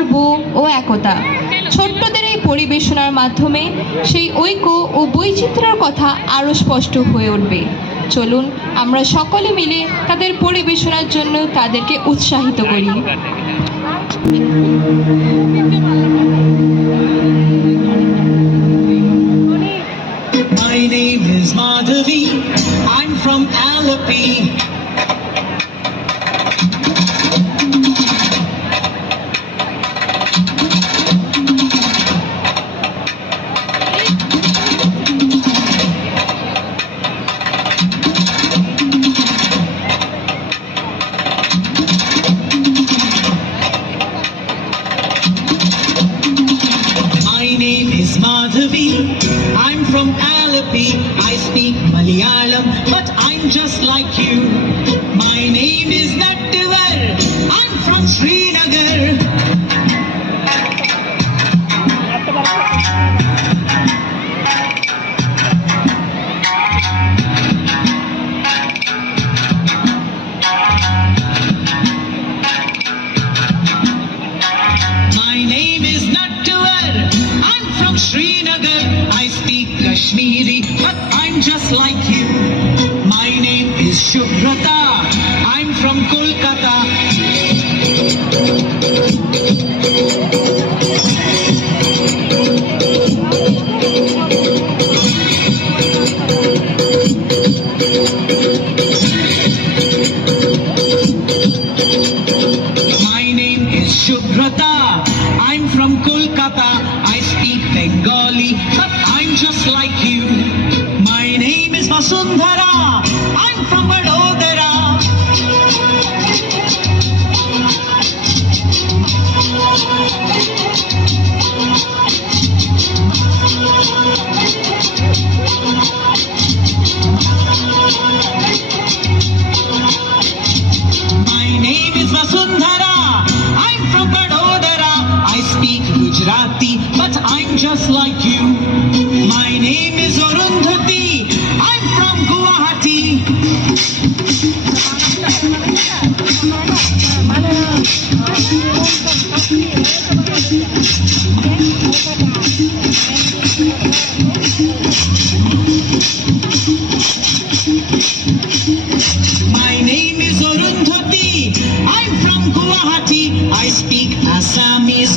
গর্ব ও একতা। ছোট্টদের এই পরিবেশনার মাধ্যমে সেই ঐক্য ও বৈচিত্র্যের কথা আরও স্পষ্ট হয়ে উঠবে। চলুন আমরা সকলে মিলে তাদের পরিবেশনার জন্য তাদেরকে উৎসাহিত করি। My name is Madhavi. I'm from Alleppey. My name is Madhavi. I'm from Alleppey. I speak Malayalam, but I'm just like you. My name is Nattivar. I'm from Srinagar. My name is Nattivar. I'm from Srinagar. I speak Kashmiri, but I'm just like you. My name is Shubhrata. I'm from Kolkata. My name is Shubhrata. I'm from Kolkata. I speak Bengali, but I'm just like you. My name is Vasundhara. I'm from Vadodara. My name is Vasundhara. I'm from Vadodara. I speak Gujarati, but I'm just like you. My name is Arundhati. I'm from Guwahati. My name is Arundhati. I'm from Guwahati. I speak Assamese,